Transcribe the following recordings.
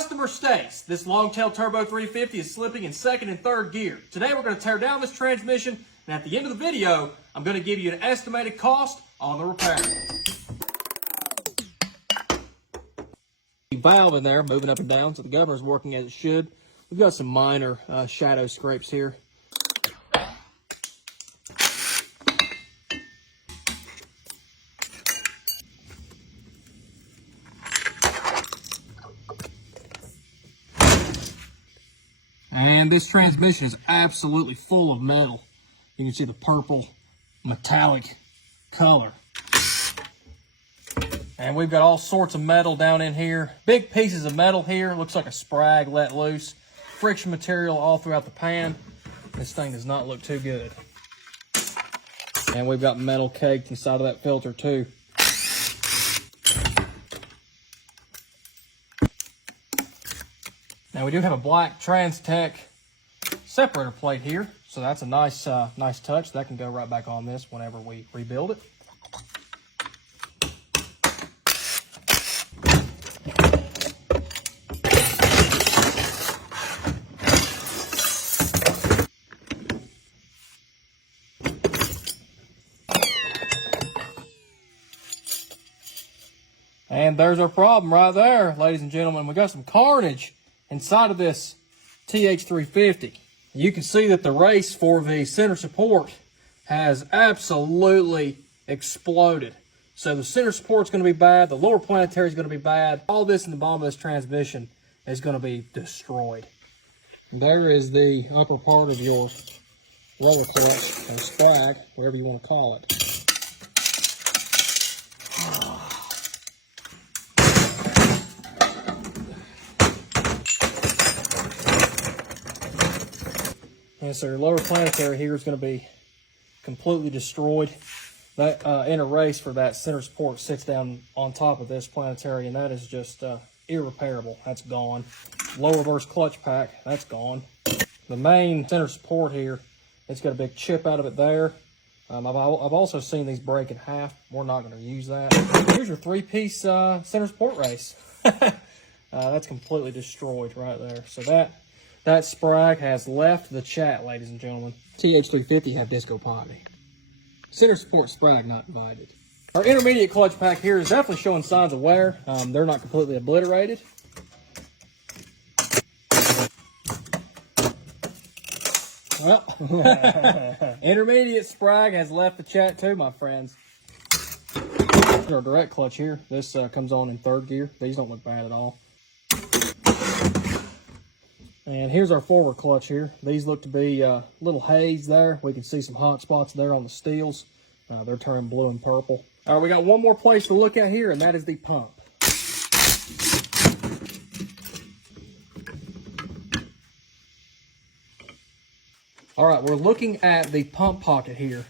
Customer states this Longtail Turbo 350 is slipping in second and third gear. Today we're going to tear down this transmission, and at the end of the video, I'm going to give you an estimated cost on the repair. The valve in there moving up and down, so the governor's working as it should. We've got some minor shadow scrapes here. And this transmission is absolutely full of metal. You can see the purple metallic color. And we've got all sorts of metal down in here. Big pieces of metal here. Looks like a sprag let loose. Friction material all throughout the pan. This thing does not look too good. And we've got metal caked inside of that filter too. Now we do have a black Trans-Tech separator plate here, so that's a nice nice touch. That can go right back on this whenever we rebuild it. And there's our problem right there, ladies and gentlemen. We got some carnage inside of this TH350. You can see that the race for the center support has absolutely exploded. So the center support's going to be bad, the lower planetary is going to be bad. All this in the bottom of this transmission is going to be destroyed. There is the upper part of your roller clutch, or sprag, whatever you want to call it. And so your lower planetary here is going to be completely destroyed. That inner race for that center support sits down on top of this planetary, and that is just irreparable. That's gone. Lower reverse clutch pack, that's gone. The main center support here, it's got a big chip out of it there. I've also seen these break in half. We're not going to use that. Here's your three-piece center support race. That's completely destroyed right there. So that sprag has left the chat, ladies and gentlemen. TH350 have disco potty. Center support sprag not invited. Our intermediate clutch pack here is definitely showing signs of wear. They're not completely obliterated. Well, intermediate sprag has left the chat too, my friends. Our direct clutch here. This comes on in third gear. These don't look bad at all. And here's our forward clutch here. These look to be a little haze there. We can see some hot spots there on the steels. They're turning blue and purple. All right, we got one more place to look at here, and that is the pump. All right, we're looking at the pump pocket here,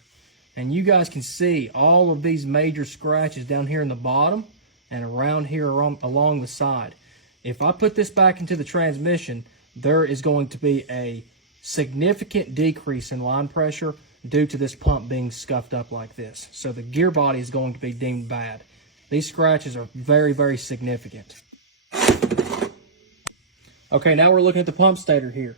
and you guys can see all of these major scratches down here in the bottom and around here along the side. If I put this back into the transmission, there is going to be a significant decrease in line pressure due to this pump being scuffed up like this. So the gear body is going to be deemed bad. These scratches are very, very significant. Okay, now we're looking at the pump stator here.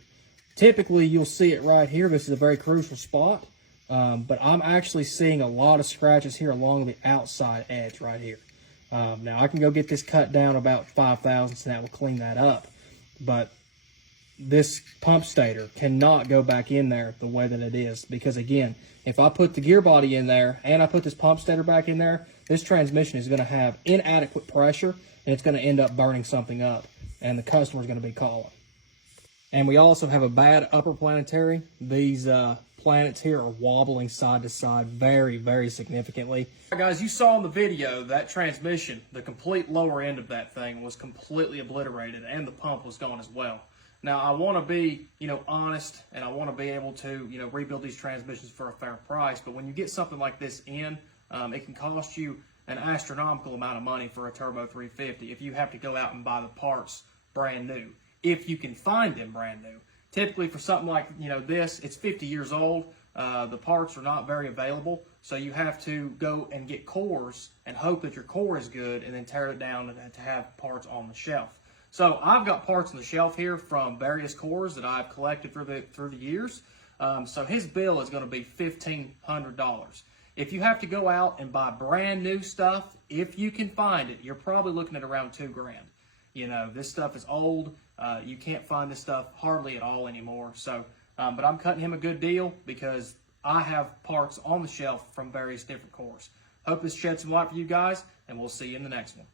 Typically, you'll see it right here. This is a very crucial spot, but I'm actually seeing a lot of scratches here along the outside edge right here. Now, I can go get this cut down about 5 thousandths, and that will clean that up. But this pump stator cannot go back in there the way that it is, because again, if I put the gear body in there and I put this pump stator back in there, this transmission is going to have inadequate pressure, and it's going to end up burning something up, and the customer is going to be calling. And we also have a bad upper planetary. These planets here are wobbling side to side very, very significantly. All right, guys, you saw in the video that transmission, the complete lower end of that thing was completely obliterated, and the pump was gone as well. Now, I want to be, honest, and I want to be able to, rebuild these transmissions for a fair price. But when you get something like this in, it can cost you an astronomical amount of money for a Turbo 350 if you have to go out and buy the parts brand new, if you can find them brand new. Typically, for something like, this, it's 50 years old. The parts are not very available, so you have to go and get cores and hope that your core is good, and then tear it down to have parts on the shelf. So I've got parts on the shelf here from various cores that I've collected through the years. So his bill is going to be $1,500. If you have to go out and buy brand new stuff, if you can find it, you're probably looking at around $2,000. You know, this stuff is old. You can't find this stuff hardly at all anymore. So, but I'm cutting him a good deal because I have parts on the shelf from various different cores. Hope this shed some light for you guys, and we'll see you in the next one.